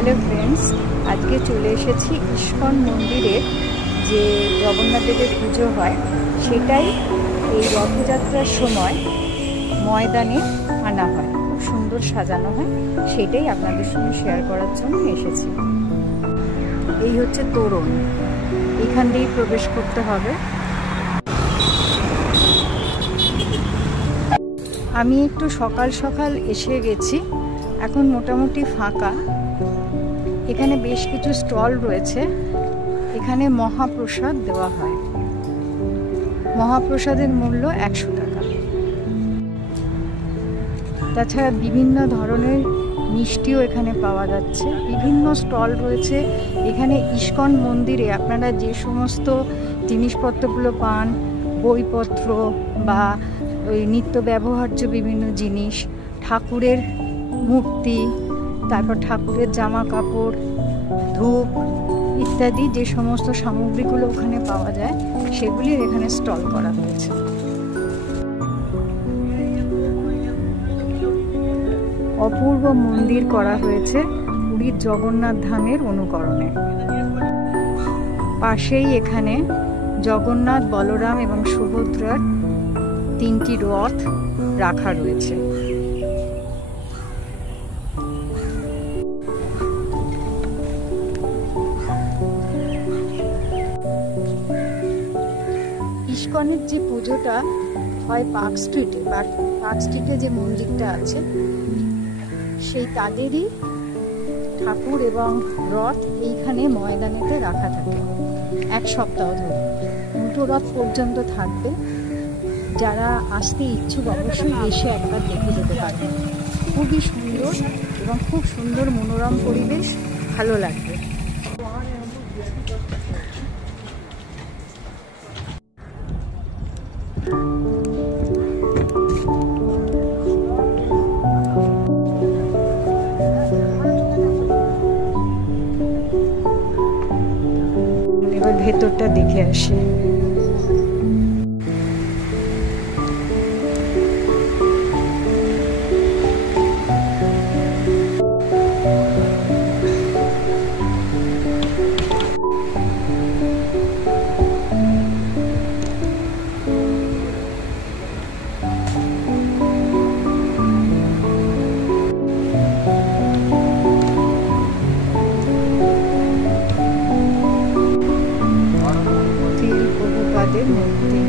Hello friends, আজকে চলে এসেছি ইস্কন মন্দিরের যে জগন্নাথ দেবের পুজো হয় সেটাই এই রথযাত্রার সময় ময়দানে আনা হয়, খুব সুন্দর সাজানো হয়, সেটাই আপনাদের সঙ্গে শেয়ার করার জন্য এসেছি। এই হচ্ছে তোরণ, এখান দিয়েই প্রবেশ করতে হবে। আমি একটু সকাল সকাল এসে গেছি, এখন মোটামুটি ফাঁকা। এখানে বেশ কিছু স্টল রয়েছে। এখানে মহাপ্রসাদ দেওয়া হয়, মহাপ্রসাদের মূল্য 100 টাকা। তাছাড়া বিভিন্ন ধরনের মিষ্টিও এখানে পাওয়া যাচ্ছে, বিভিন্ন স্টল রয়েছে। এখানে ইস্কন মন্দিরে আপনারা যে সমস্ত জিনিসপত্রগুলো পান, বইপত্র বা ওই নিত্য ব্যবহার্য বিভিন্ন জিনিস, ঠাকুরের মূর্তি, তারপর ঠাকুরের জামা কাপড়, ধূপ ইত্যাদি যে সমস্ত সামগ্রীগুলো ওখানে পাওয়া যায় সেগুলির এখানে স্টল করা হয়েছে। অপূর্ব মন্দির করা হয়েছে পুরীর জগন্নাথ ধামের অনুকরণে। পাশেই এখানে জগন্নাথ, বলরাম এবং সুভদ্রার 3টি রথ রাখা রয়েছে। ইস্কনের যে পুজোটা হয় পার্ক স্ট্রিটে, পার্ক স্ট্রিটে যে মন্দিরটা আছে সেই তাদেরই ঠাকুর এবং রথ এইখানে ময়দানেতে রাখা থাকে 1 সপ্তাহ ধরে। দুটো রথ পর্যন্ত থাকবে। যারা আসতে ইচ্ছুক অবশ্যই এসে একবার দেখে যেতে পারবেন। খুবই সুন্দর এবং খুব সুন্দর মনোরম পরিবেশ, ভালো লাগবে। এবার ভেতরটা দেখে আসি। মূর্তি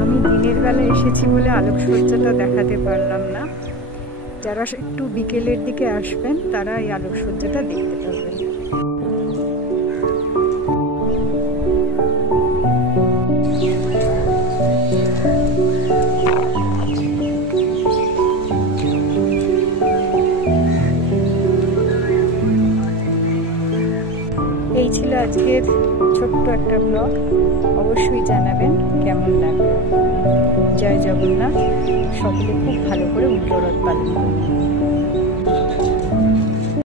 আমি দিনের বেলা এসেছি বলে আলোকসজ্জাটা দেখাতে পারলাম না। যারা একটু বিকেলের দিকে আসবেন তারা এই আলোকসজ্জাটা দেখতে পারবেন। এই ছিল আজকের ছোট্ট একটা ব্লগ। অবশ্যই জানাবেন কেমন লাগবে। জয় জগন্নাথ। সকলে খুব ভালো করে উল্টো রথ পালন করুন।